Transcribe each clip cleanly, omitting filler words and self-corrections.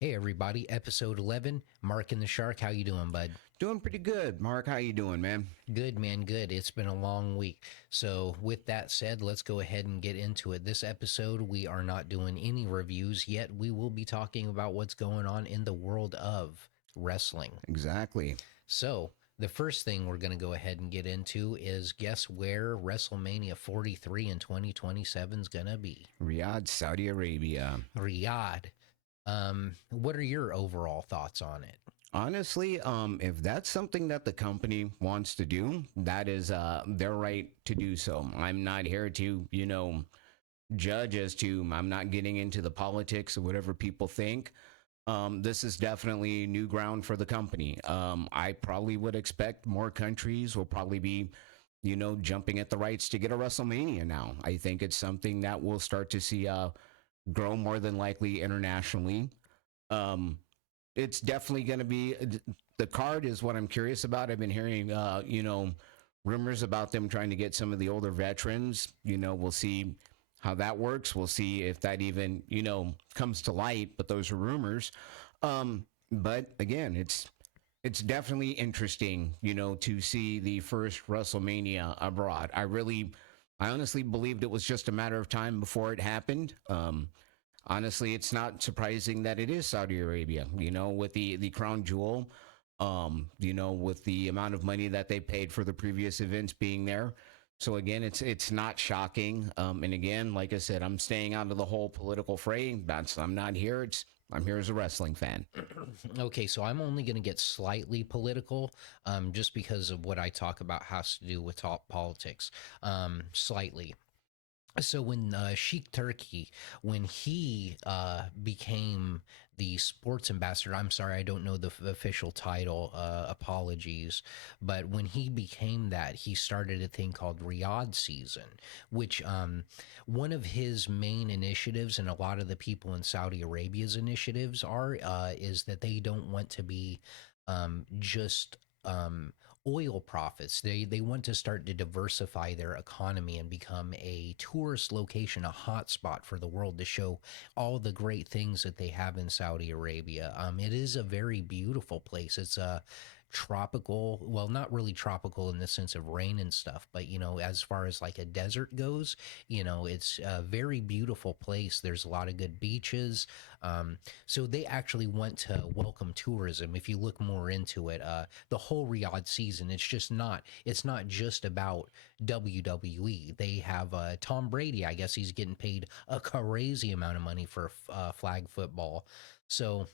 Hey everybody, episode 11, Mark and the Shark. How you doing, bud? Doing pretty good. Mark, how you doing, man? Good, man, good. It's been a long week. So, with that said, let's go ahead and get into it. This episode, we are not doing any reviews yet. We will be talking about what's going on in the world of wrestling. Exactly. So, the first thing we're going to go ahead and get into is guess where WrestleMania 43 in 2027 is going to be? Riyadh, Saudi Arabia. Riyadh. What are your overall thoughts on it? Honestly, if that's something that the company wants to do, that is their right to do so. I'm not here to, judge as to I'm not getting into the politics of whatever people think. This is definitely new ground for the company. I probably would expect more countries will probably be, jumping at the rights to get a WrestleMania now. I think it's something that we'll start to see grow more than likely internationally. Um, it's definitely going to be the card is what I'm curious about. I've been hearing, rumors about them trying to get some of the older veterans. We'll see how that works. We'll see if that even, comes to light. But those are rumors. But again, it's definitely interesting, to see the first WrestleMania abroad. I honestly believed it was just a matter of time before it happened. Honestly, it's not surprising that it is Saudi Arabia, with the crown jewel, with the amount of money that they paid for the previous events being there. So again, it's not shocking. And again, like I said, I'm staying out of the whole political fray. I'm not here. I'm here as a wrestling fan. Okay, so I'm only going to get slightly political, just because of what I talk about has to do with top politics, slightly. So when Sheik Turkey, when he became the sports ambassador, I'm sorry, I don't know the official title. Apologies, but when he became that, he started a thing called Riyadh Season, which one of his main initiatives, and a lot of the people in Saudi Arabia's initiatives are, is that they don't want to be just oil profits. They want to start to diversify their economy and become a tourist location, a hotspot for the world to show all the great things that they have in Saudi Arabia. It is a very beautiful place. It's a tropical, well, not really tropical in the sense of rain and stuff, but as far as like a desert goes, it's a very beautiful place. There's a lot of good beaches. So they actually want to welcome tourism. If you look more into it, the whole Riyadh season, it's not just about WWE. They have Tom Brady. I guess he's getting paid a crazy amount of money for flag football. So,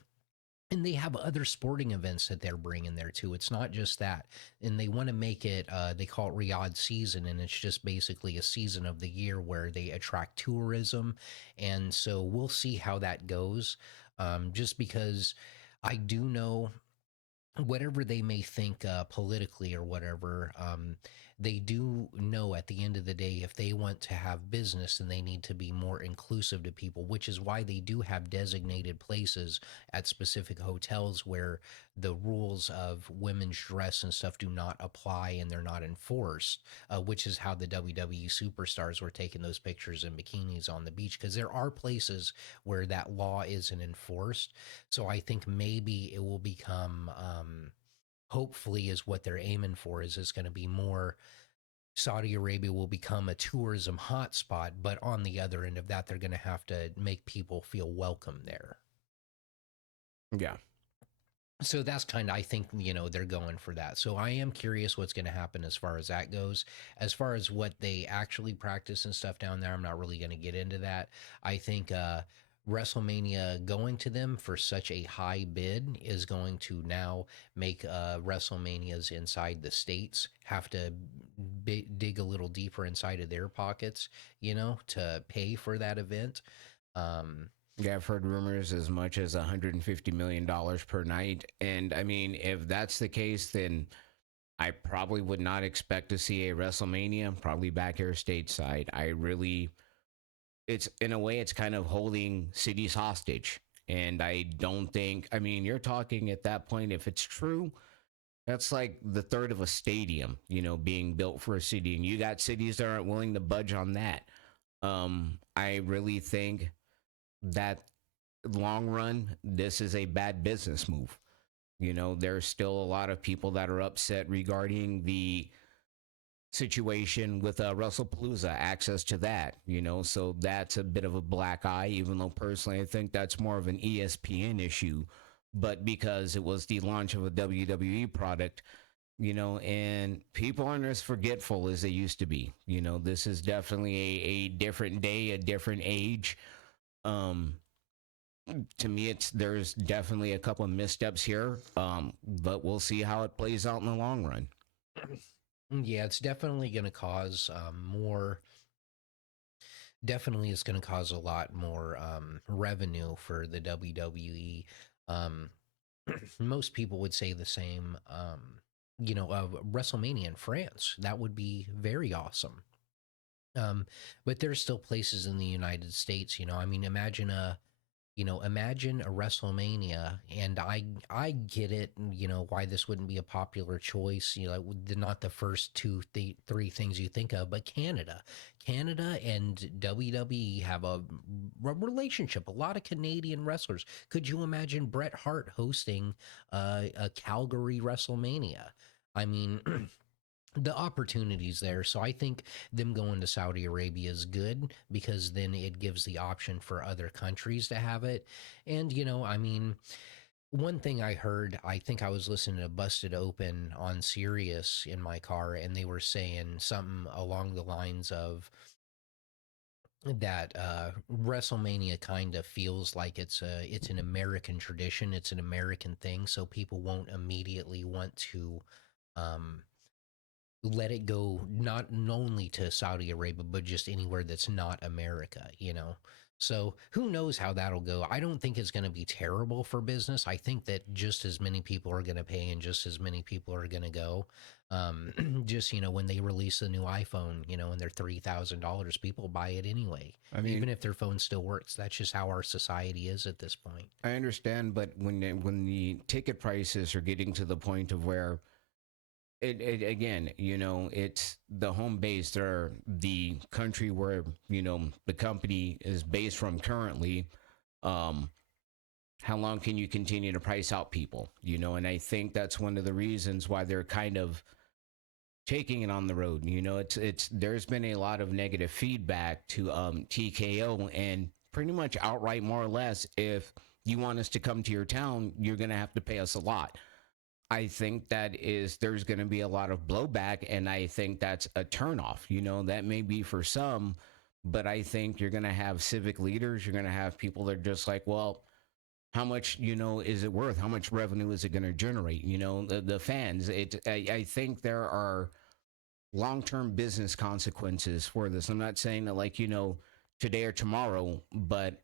and they have other sporting events that they're bringing there too. It's not just that, and they want to make it. They call it Riyadh season, and it's just basically a season of the year where they attract tourism, and so we'll see how that goes. Just because I do know whatever they may think politically or whatever, they do know at the end of the day, if they want to have business, then they need to be more inclusive to people, which is why they do have designated places at specific hotels where the rules of women's dress and stuff do not apply and they're not enforced, which is how the WWE superstars were taking those pictures in bikinis on the beach, because there are places where that law isn't enforced. So I think maybe it will become, hopefully, is what they're aiming for. Is it's going to be more. Saudi Arabia will become a tourism hotspot, but on the other end of that, they're going to have to make people feel welcome there. Yeah. So that's kind of, I think, they're going for that. So I am curious what's going to happen as far as that goes. As far as what they actually practice and stuff down there, I'm not really going to get into that. I think WrestleMania going to them for such a high bid is going to now make WrestleManias inside the states have to dig a little deeper inside of their pockets, to pay for that event. Um, Yeah, I've heard rumors as much as $150 million per night. And I mean, if that's the case, then I probably would not expect to see a WrestleMania, probably back here stateside. It's in a way, it's kind of holding cities hostage. And I don't think, I mean, you're talking at that point, if it's true, that's like the third of a stadium, being built for a city. And you got cities that aren't willing to budge on that. I really think that long run, this is a bad business move. You know, there's still a lot of people that are upset regarding the situation with WrestlePalooza, access to that, you know, so that's a bit of a black eye, even though personally I think that's more of an ESPN issue. But because it was the launch of a WWE product, you know, and people aren't as forgetful as they used to be. You know, this is definitely a different day, a different age. Um, to me, it's there's definitely a couple of missteps here, but we'll see how it plays out in the long run. Yeah, it's definitely going to cause more. Definitely, it's going to cause a lot more revenue for the WWE. Um, most people would say the same. WrestleMania in France, that would be very awesome. But there's still places in the United States. I mean, imagine a WrestleMania, and I get it, why this wouldn't be a popular choice. Not the first three things you think of, but Canada and WWE have a relationship. A lot of Canadian wrestlers. Could you imagine Bret Hart hosting a Calgary WrestleMania? I mean. The opportunities there. So I think them going to Saudi Arabia is good because then it gives the option for other countries to have it. And, I mean, one thing I heard, I think I was listening to Busted Open on Sirius in my car, and they were saying something along the lines of that WrestleMania kind of feels like it's an American tradition, it's an American thing, so people won't immediately want to um, let it go not only to Saudi Arabia, but just anywhere that's not America. So who knows how that'll go? I don't think it's going to be terrible for business. I think that just as many people are going to pay and just as many people are going to go. Just, when they release a new iPhone, and they're $3,000, people buy it anyway, I mean, even if their phone still works. That's just how our society is at this point. I understand, but when the ticket prices are getting to the point of where it again, you know, it's the home base or the country where you know the company is based from currently. Um, how long can you continue to price out people? You know, and I think that's one of the reasons why they're kind of taking it on the road. You know, it's there's been a lot of negative feedback to TKO and pretty much outright more or less if you want us to come to your town, you're going to have to pay us a lot. I think that is there's going to be a lot of blowback, and I think that's a turnoff. You know, that may be for some, but I think you're going to have civic leaders. You're going to have people that are just like, well, how much is it worth? How much revenue is it going to generate? You know, the fans. I think there are long term business consequences for this. I'm not saying that like today or tomorrow, but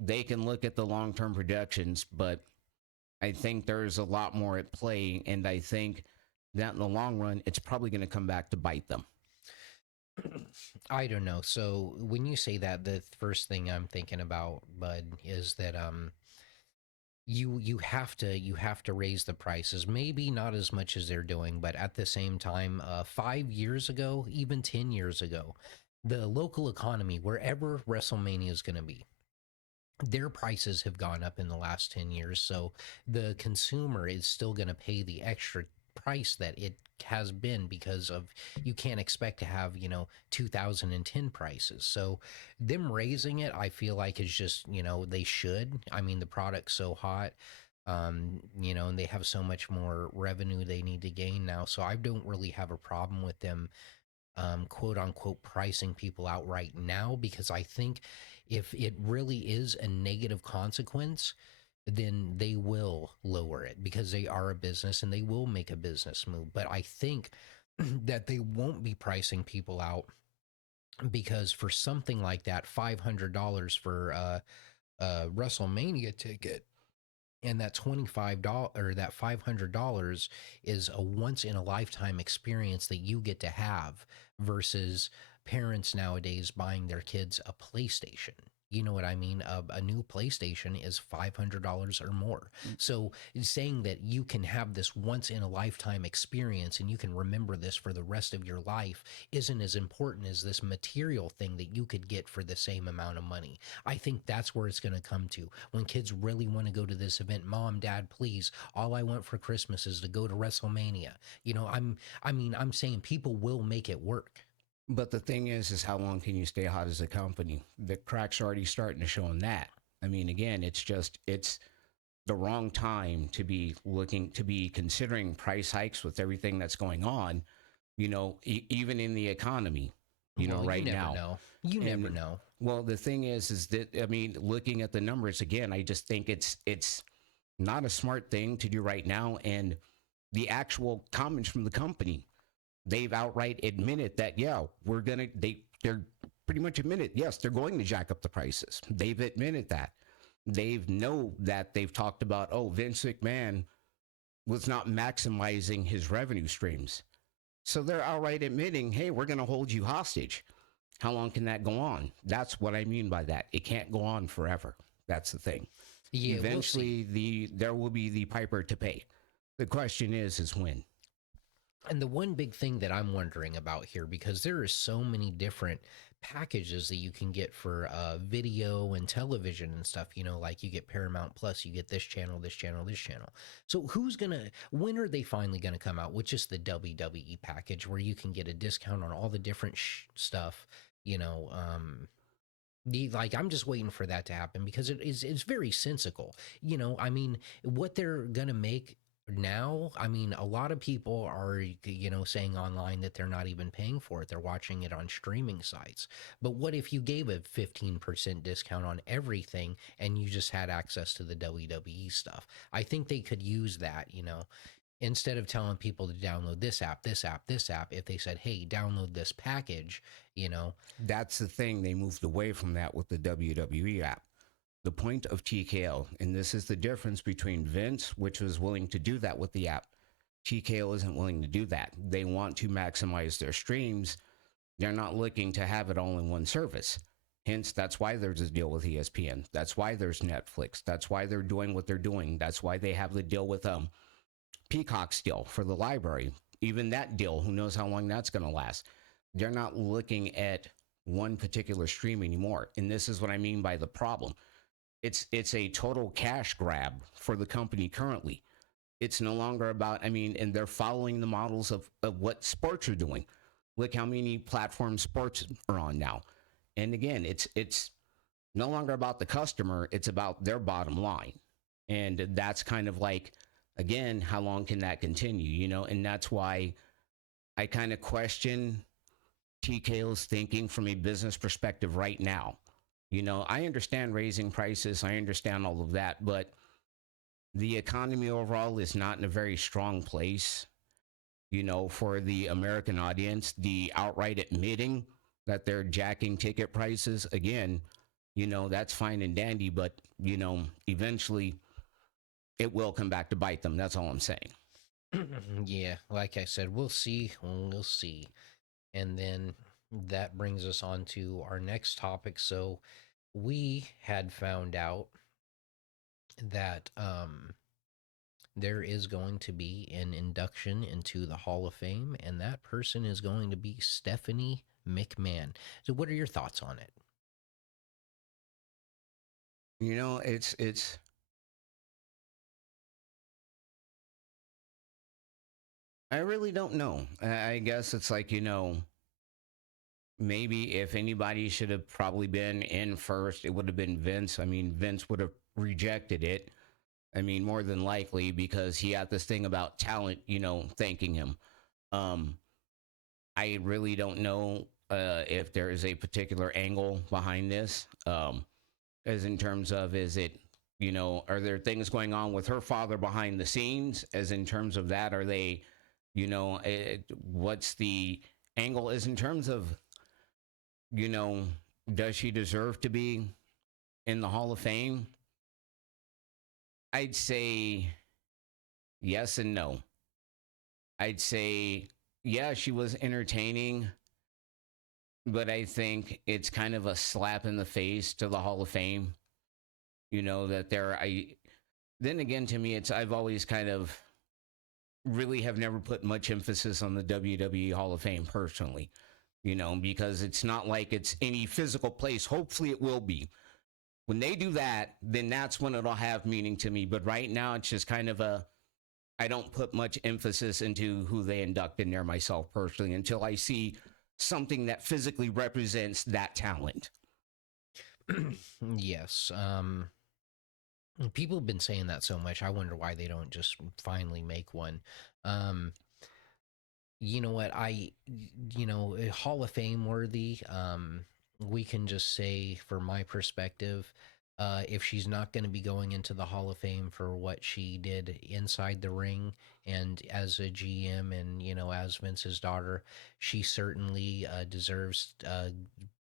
they can look at the long term projections, but I think there's a lot more at play, and I think that in the long run, it's probably going to come back to bite them. I don't know. So when you say that, the first thing I'm thinking about, Bud, is that you have to raise the prices. Maybe not as much as they're doing, but at the same time, 5 years ago, even 10 years ago, the local economy, wherever WrestleMania is going to be, their prices have gone up in the last 10 years. So the consumer is still going to pay the extra price that it has been because of you can't expect to have 2010 prices. So them raising it, I feel like is just they should. I mean, the product's so hot, and they have so much more revenue they need to gain now, so I don't really have a problem with them quote unquote pricing people out right now, because I think if it really is a negative consequence, then they will lower it because they are a business and they will make a business move. But I think that they won't be pricing people out because for something like that, $500 for a WrestleMania ticket and that $25 or that $500 is a once in a lifetime experience that you get to have versus parents nowadays buying their kids a PlayStation. You know what I mean? A new PlayStation is $500 or more. So saying that you can have this once in a lifetime experience and you can remember this for the rest of your life isn't as important as this material thing that you could get for the same amount of money. I think that's where it's going to come to. When kids really want to go to this event, mom, dad, please, all I want for Christmas is to go to WrestleMania. You know, I'm saying people will make it work. But the thing is how long can you stay hot as a company? The cracks are already starting to show in that. I mean, again, it's the wrong time to be looking to be considering price hikes with everything that's going on. Even in the economy, Well, you right never now. know. You never And know. well, the thing is that I mean, looking at the numbers again, I just think it's not a smart thing to do right now. And the actual comments from the company, they've outright admitted that yeah, they're pretty much admitted yes, they're going to jack up the prices. They've admitted that. They've talked about, oh, Vince McMahon was not maximizing his revenue streams. So they're outright admitting, hey, we're going to hold you hostage. How long can that go on? That's what I mean by that. It can't go on forever. That's the thing. Yeah, we'll see. Eventually, there will be the piper to pay. The question is when. And the one big thing that I'm wondering about here, because there are so many different packages that you can get for video and television and stuff, like you get Paramount Plus, you get this channel, this channel, this channel. So when are they finally going to come out with just the WWE package where you can get a discount on all the different stuff, you know, like I'm just waiting for that to happen because it's very sensical. I mean, what they're gonna make now, I mean, a lot of people are saying online that they're not even paying for it. They're watching it on streaming sites. But what if you gave a 15% discount on everything and you just had access to the WWE stuff? I think they could use that, instead of telling people to download this app, this app, this app, if they said, hey, download this package, That's the thing. They moved away from that with the WWE app. The point of TKO, and this is the difference between Vince, which was willing to do that with the app. TKO isn't willing to do that. They want to maximize their streams. They're not looking to have it all in one service. Hence, that's why there's a deal with ESPN. That's why there's Netflix. That's why they're doing what they're doing. That's why they have the deal with Peacock's deal for the library. Even that deal, who knows how long that's going to last. They're not looking at one particular stream anymore. And this is what I mean by the problem. It's a total cash grab for the company currently. It's no longer about, and they're following the models of what sports are doing. Look how many platforms sports are on now. And again, it's no longer about the customer, it's about their bottom line. And that's kind of like, again, how long can that continue? And that's why I kind of question TKO's thinking from a business perspective right now. I understand raising prices, I understand all of that, but the economy overall is not in a very strong place. For the American audience, the outright admitting that they're jacking ticket prices, again, that's fine and dandy, but, eventually it will come back to bite them. That's all I'm saying. Yeah, like I said, we'll see. We'll see. And then that brings us on to our next topic. So we had found out that there is going to be an induction into the Hall of Fame, and that person is going to be Stephanie McMahon. So, what are your thoughts on it? It's I really don't know. I guess it's like, maybe if anybody should have probably been in first, it would have been Vince. Vince would have rejected it. More than likely because he had this thing about talent, thanking him. Um, I really don't know if there is a particular angle behind this. As in terms of, is it, are there things going on with her father behind the scenes? As in terms of that, are they, what's the angle? Is in terms of, you know, does she deserve to be in the Hall of Fame? I'd say yes and no. I'd say, yeah, she was entertaining. but I think it's kind of a slap in the face to the Hall of Fame. You know that there. I then again to me, it's I've always kind of really have never put much emphasis on the WWE Hall of Fame personally. You know, because it's not like it's any physical place. Hopefully, it will be. When they do that, then that's when it'll have meaning to me. But right now, it's just kind of a I don't put much emphasis into who they induct in there myself personally until I see something that physically represents that talent. Yes. People have been saying that so much. I wonder why they don't just finally make one. Um, you know what? Hall of Fame worthy. We can just say, for my perspective, if she's not going to be going into the Hall of Fame for what she did inside the ring and as a GM and, as Vince's daughter, she certainly deserves a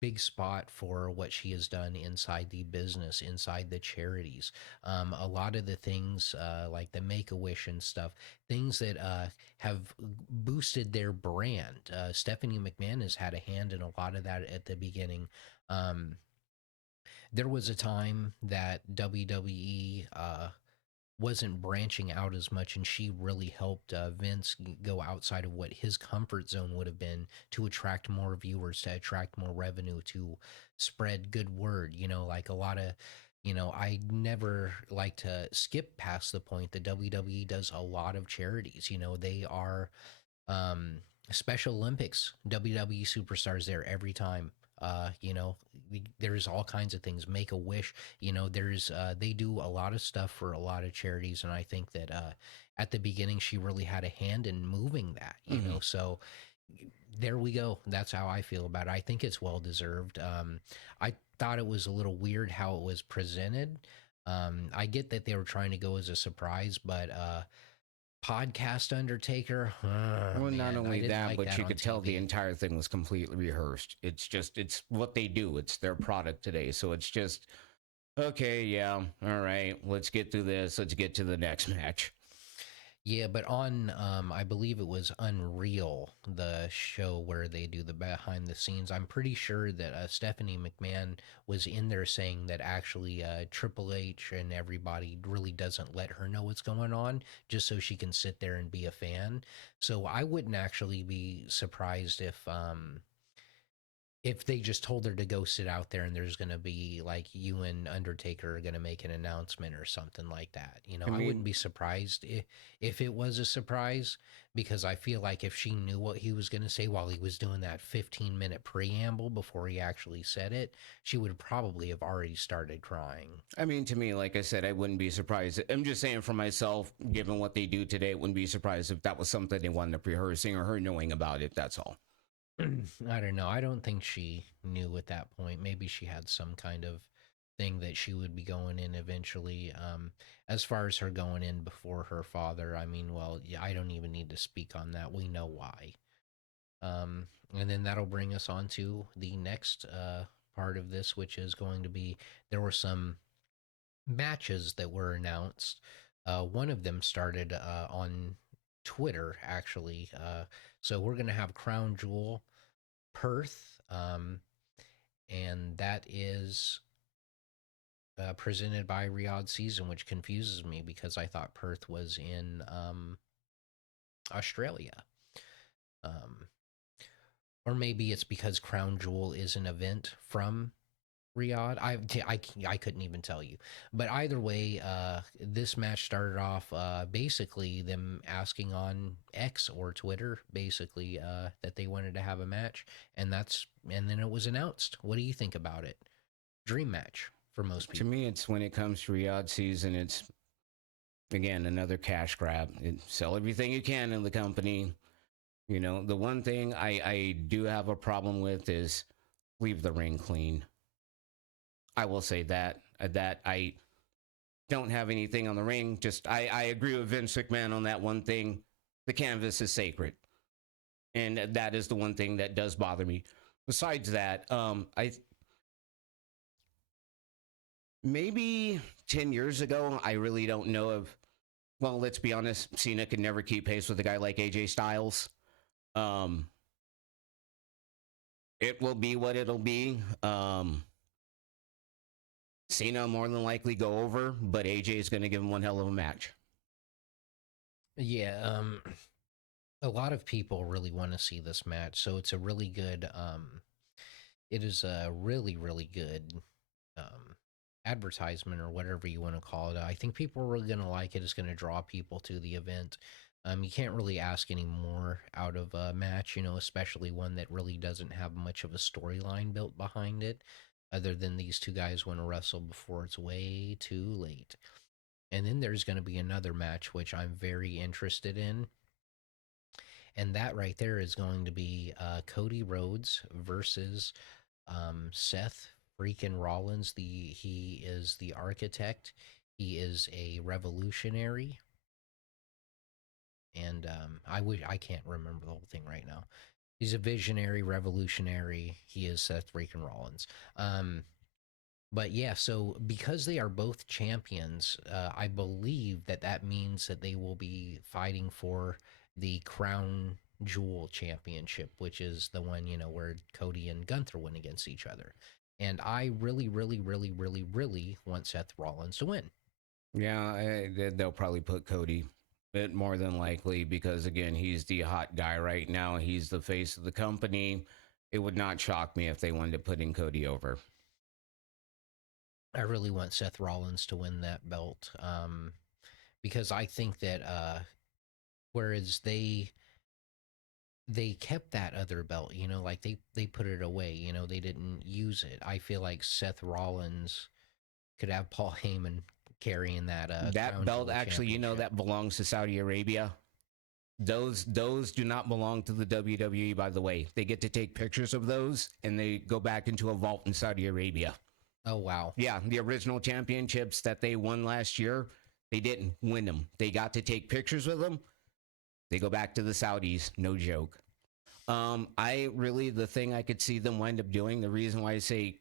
big spot for what she has done inside the business, inside the charities. A lot of the things like the Make a Wish and stuff, things that have boosted their brand. Stephanie McMahon has had a hand in a lot of that at the beginning. Um, there was a time that WWE wasn't branching out as much, and she really helped Vince go outside of what his comfort zone would have been to attract more viewers, to attract more revenue, to spread good word. Like a lot of. I never like to skip past the point that WWE does a lot of charities. They are um, Special Olympics, WWE superstars there every time. There's all kinds of things. Make a Wish. There's they do a lot of stuff for a lot of charities, and I think that at the beginning she really had a hand in moving that. Mm-hmm. So there we go. That's how I feel about it. I think it's well deserved. I thought it was a little weird how it was presented. I get that they were trying to go as a surprise, but podcast Undertaker. Well, not Man, I only didn't that, like but that you on could tell the TV. entire thing was completely rehearsed. It's what they do. It's their product today. So it's just, okay, yeah, all right, let's get through this. Let's get to the next match. Yeah, but on I believe it was Unreal, the show where they do the behind the scenes. I'm pretty sure that Stephanie McMahon was in there saying that actually Triple H and everybody really doesn't let her know what's going on, just so she can sit there and be a fan. So I wouldn't actually be surprised if they just told her to go sit out there and there's going to be like you and Undertaker are going to make an announcement or something like that. I I wouldn't mean, be surprised if it was a surprise, because I feel like if she knew what he was going to say while he was doing that 15-minute preamble before he actually said it, she would probably have already started crying. to me, like I said, I wouldn't be surprised. I'm just saying for myself, given what they do today, I wouldn't be surprised if that was something they wanted up rehearsing or her knowing about it. That's all. I don't know. I don't think she knew at that point. Maybe she had some kind of thing that she would be going in eventually. As far as her going in before her father, I mean, well, yeah, I don't even need to speak on that. We know why. Um, and then that'll bring us on to the next part of this, which is going to be there were some matches that were announced. One of them started on Twitter, actually. So we're going to have Crown Jewel Perth, and that is presented by Riyadh Season, which confuses me because I thought Perth was in Australia. Um, or maybe it's because Crown Jewel is an event from Riyadh. I couldn't even tell you. But either way, this match started off basically them asking on X or Twitter, basically, that they wanted to have a match. And then it was announced. What do you think about it? Dream match for most To people. me, it's when it comes to Riyadh season, it's again another cash grab. Sell everything you can in the company. You know, the one thing I do have a problem with is leave the ring clean. I will say that I don't have anything on the ring. Just I agree with Vince McMahon on that one thing. The canvas is sacred, and that is the one thing that does bother me. Besides that, I maybe 10 years ago, I really don't know if. Well, let's be honest, Cena could never keep pace with a guy like AJ Styles. Um, it will be what it'll be. Cena more than likely go over, but AJ is going to give him one hell of a match. Yeah, a lot of people really want to see this match, so it's a really good. It is a really really good um, advertisement or whatever you want to call it. I think people are really going to like it. It's going to draw people to the event. You can't really ask any more out of a match, especially one that really doesn't have much of a storyline built behind it, other than these two guys want to wrestle before it's way too late. And then there's going to be another match, which I'm very interested in. And that right there is going to be Cody Rhodes versus Seth freaking Rollins. He is the architect. He is a revolutionary, and I can't remember the whole thing right now. He's a visionary, revolutionary. He is Seth freaking Rollins. But yeah, so because they are both champions, I believe that that means that they will be fighting for the Crown Jewel Championship, which is the one, where Cody and Gunther went against each other. And I really, really, really, really, really want Seth Rollins to win. Yeah, they'll probably put Cody. It more than likely because again, he's the hot guy right now. He's the face of the company. It would not shock me if they wanted to put in Cody over. I really want Seth Rollins to win that belt, because I think that whereas they kept that other belt, like they put it away, they didn't use it. I feel like Seth Rollins could have Paul Heyman carrying that That crown belt jewel actually, championship. that belongs to Saudi Arabia. Those do not belong to the WWE, by the way. They get to take pictures of those and they go back into a vault in Saudi Arabia. Oh wow. Yeah, the original championships that they won last year, they didn't win them. They got to take pictures with them. They go back to the Saudis, no joke. I really, the thing I could see them wind up doing, the reason why I say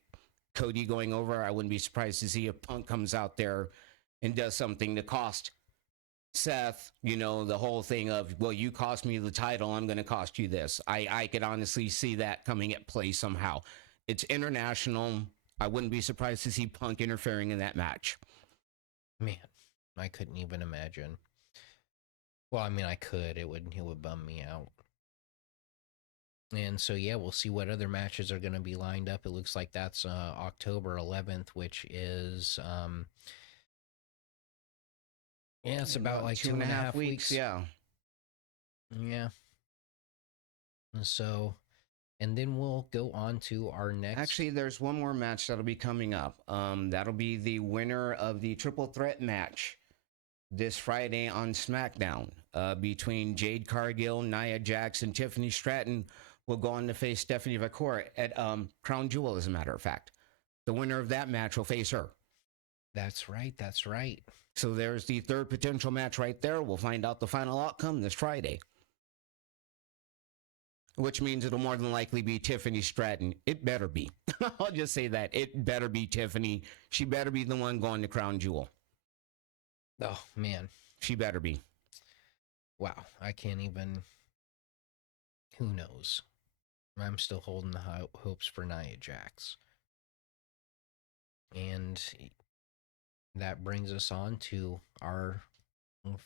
Cody going over, I wouldn't be surprised to see if Punk comes out there and does something to cost Seth, the whole thing of, well, you cost me the title, I'm going to cost you this. I could honestly see that coming at play somehow. It's international. I wouldn't be surprised to see Punk interfering in that match. Man, I couldn't even imagine. Well, I mean, I could. It would bum me out. And so yeah, we'll see what other matches are going to be lined up. It looks like that's October 11th, which is yeah, it's about like two two and a and a half half weeks. weeks. Yeah. Yeah. So, and then we'll go on to our next. Actually, there's one more match that'll be coming up. That'll be the winner of the triple threat match this Friday on SmackDown between Jade Cargill, Nia Jax, and Tiffany Stratton will go on to face Stephanie Vaquer at Crown Jewel, as a matter of fact. The winner of that match will face her. That's right. That's right. So there's the third potential match right there. We'll find out the final outcome this Friday. Which means it'll more than likely be Tiffany Stratton. It better be. I'll just say that. It better be Tiffany. She better be the one going to Crown Jewel. Oh, man. She better be. Wow. I can't even. Who knows? I'm still holding the hopes for Nia Jax. And that brings us on to our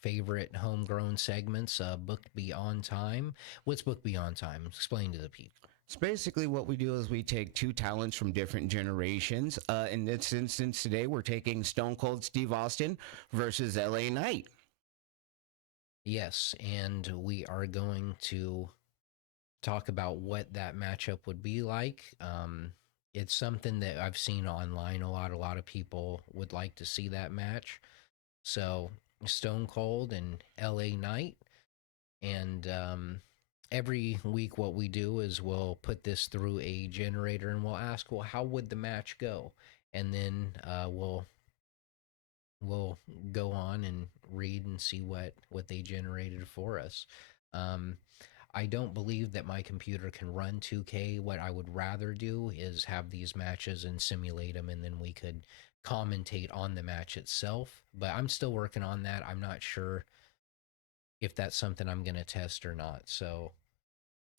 favorite homegrown segments, Booked Beyond Time. What's Booked Beyond Time? Explain to the people. So basically what we do is we take two talents from different generations. In this instance today, we're taking Stone Cold Steve Austin versus LA Knight. Yes, and we are going to talk about what that matchup would be like. It's something that I've seen online a lot. A lot of people would like to see that match. So Stone Cold and LA Knight. And every week, what we do is we'll put this through a generator and we'll ask, well, how would the match go? And then we'll go on and read and see what they generated for us. I don't believe that my computer can run 2K. What I would rather do is have these matches and simulate them, and then we could commentate on the match itself. But I'm still working on that. I'm not sure if that's something I'm going to test or not. So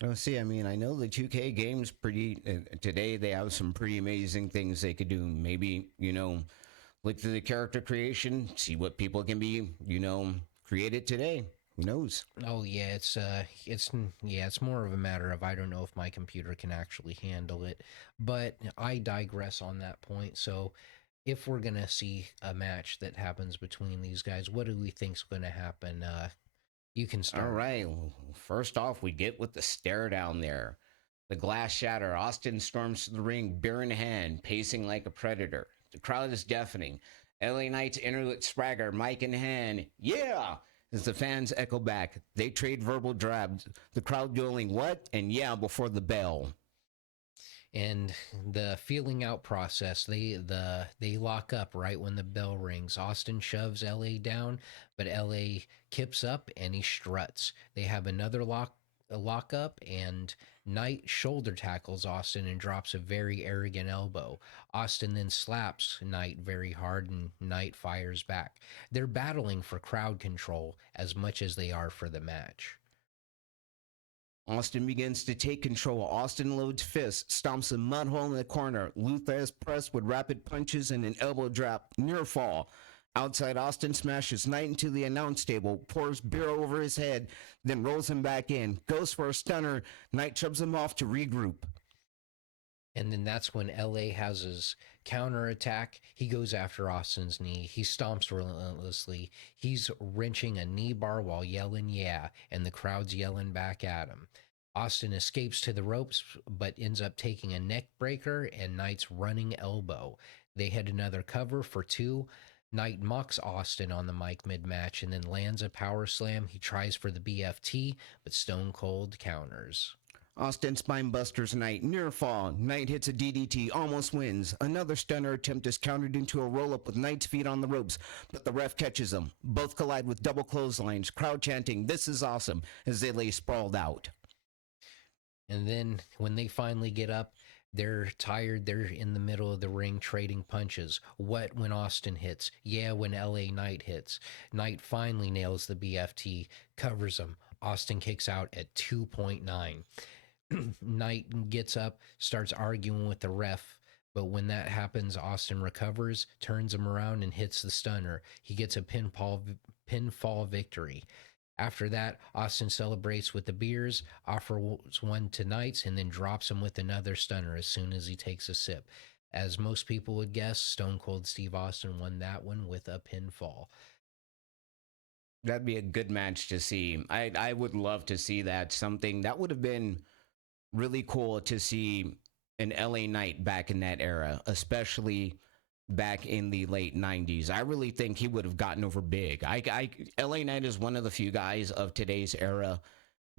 Oh, see, I mean, I know the 2K games pretty today. They have some pretty amazing things they could do. Maybe look through the character creation, see what people can be created today. Who knows? Oh yeah, it's more of a matter of I don't know if my computer can actually handle it. But I digress on that point. So if we're gonna see a match that happens between these guys, what do we think's gonna happen? You can All start. right. Well, first off, we get with the stare down there. The glass shatter. Austin storms to the ring, beer in hand, pacing like a predator. The crowd is deafening. LA Knight's enter with swagger, mic in hand. Yeah! As the fans echo back, they trade verbal jabs. The crowd yelling, what? And yeah, before the bell. And the feeling out process, they lock up right when the bell rings. Austin shoves LA down, but LA kips up and he struts. They have another lock up, and Knight shoulder tackles Austin and drops a very arrogant elbow. Austin then slaps Knight very hard, and Knight fires back. They're battling for crowd control as much as they are for the match. Austin begins to take control. Austin loads fists, stomps a mud hole in the corner. Luthez pressed with rapid punches and an elbow drop. Near fall. Outside, Austin smashes Knight into the announce table, pours beer over his head, then rolls him back in. Goes for a stunner. Knight shoves him off to regroup. And then that's when LA has his counter attack. He goes after Austin's knee. He stomps relentlessly. He's wrenching a knee bar while yelling, yeah, and the crowd's yelling back at him. Austin escapes to the ropes, but ends up taking a neck breaker and Knight's running elbow. They hit another cover for two. Knight mocks Austin on the mic mid match and then lands a power slam. He tries for the BFT, but Stone Cold counters. Austin spinebusters Knight. Near fall. Knight hits a DDT. Almost wins. Another stunner attempt is countered into a roll-up with Knight's feet on the ropes, but the ref catches them. Both collide with double clotheslines. Crowd chanting, "This is awesome," as they lay sprawled out. And then when they finally get up, they're tired. They're in the middle of the ring trading punches. What when Austin hits? Yeah, when LA Knight hits. Knight finally nails the BFT, covers him. Austin kicks out at 2.9. Knight gets up, starts arguing with the ref. But when that happens, Austin recovers, turns him around, and hits the stunner. He gets a pinfall victory. After that, Austin celebrates with the beers, offers one to Knights, and then drops him with another stunner as soon as he takes a sip. As most people would guess, Stone Cold Steve Austin won that one with a pinfall. That'd be a good match to see. I would love to see that. Something that would have been really cool to see an LA Knight back in that era, especially back in the late 90s. I really think he would have gotten over big. LA Knight is one of the few guys of today's era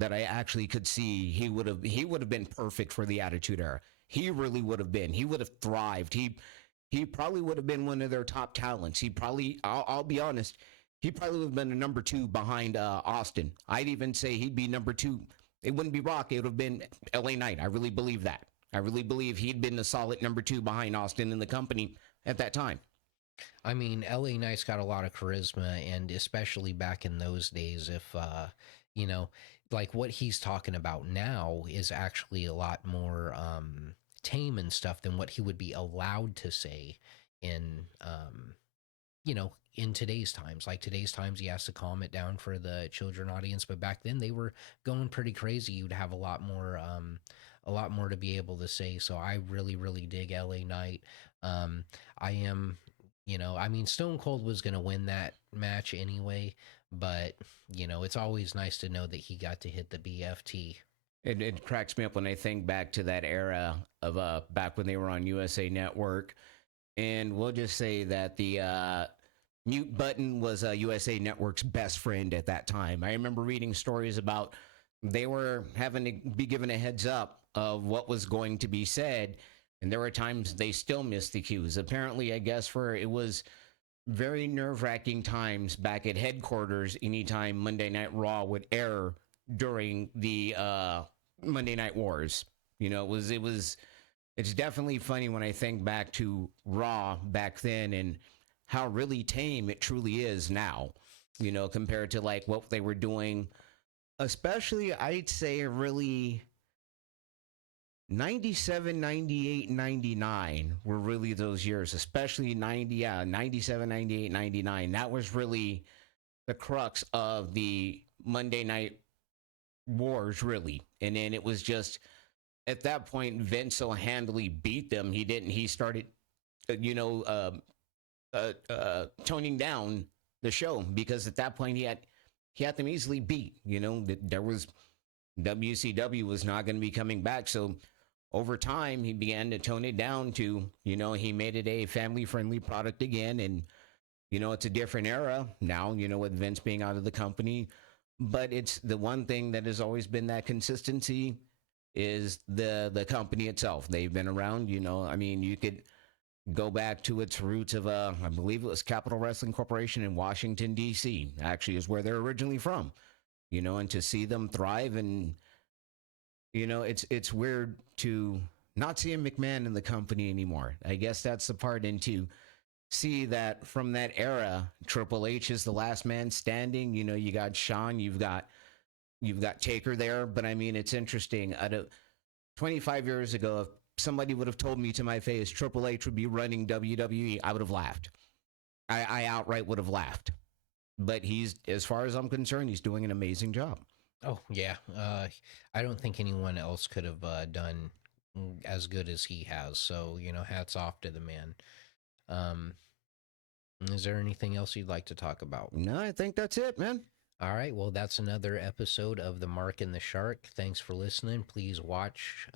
that I actually could see he would have been perfect for the Attitude Era. He really would have been. He would have thrived. He probably would have been one of their top talents. He probably I'll be honest, he probably would have been a number two behind Austin. I'd even say he'd be number two. It wouldn't be Rock. It would have been LA Knight. I really believe that. I really believe he'd been a solid number two behind Austin in the company at that time. I mean, LA Knight's got a lot of charisma, and especially back in those days, if, you know, like what he's talking about now is actually a lot more tame and stuff than what he would be allowed to say in in today's times. Like today's times, he has to calm it down for the children audience, but back then they were going pretty crazy. You'd have a lot more to be able to say. So I really, really dig LA Knight. I am, I mean, Stone Cold was going to win that match anyway, but it's always nice to know that he got to hit the BFT. It cracks me up when I think back to that era of back when they were on USA Network, and we'll just say that the mute button was USA Network's best friend at that time. I remember reading stories about they were having to be given a heads up of what was going to be said, and there were times they still missed the cues. Apparently, I guess for it was very nerve-wracking times back at headquarters anytime Monday Night Raw would air during the Monday Night Wars. It's definitely funny when I think back to Raw back then and how really tame it truly is now, compared to like what they were doing, especially I'd say really 97, 98, 99 were really those years, especially 90, yeah, 97, 98, 99. That was really the crux of the Monday Night Wars, really. And then it was just at that point, Vince so handily beat them. He started, you know, toning down the show because at that point he had them easily beat. You know, there was WCW was not going to be coming back. So over time, he began to tone it down to, you know, he made it a family friendly product again. And, you know, it's a different era now, you know, with Vince being out of the company. But it's the one thing that has always been that consistency is the company itself. They've been around, you know, I mean, you could go back to its roots of, I believe it was Capital Wrestling Corporation in Washington, D.C., actually is where they're originally from, you know, and to see them thrive and, you know, it's weird to not see a McMahon in the company anymore. I guess that's the part. And to see that from that era, Triple H is the last man standing. You know, you got Shawn, you've got Taker there. But I mean, it's interesting. 25 years ago, if somebody would have told me to my face Triple H would be running WWE, I would have laughed. I outright would have laughed. But he's, as far as I'm concerned, he's doing an amazing job. Oh yeah, I don't think anyone else could have done as good as he has. So you know, hats off to the man. Um, is there anything else you'd like to talk about? No, I think that's it, man. All right, well, that's another episode of The Mark and the Shark. Thanks for listening. Please watch,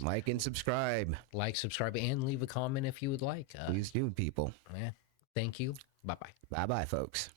Like and subscribe. like, subscribe, and leave a comment if you would like. Please do, people. Yeah, thank you. Bye bye. Bye bye, folks.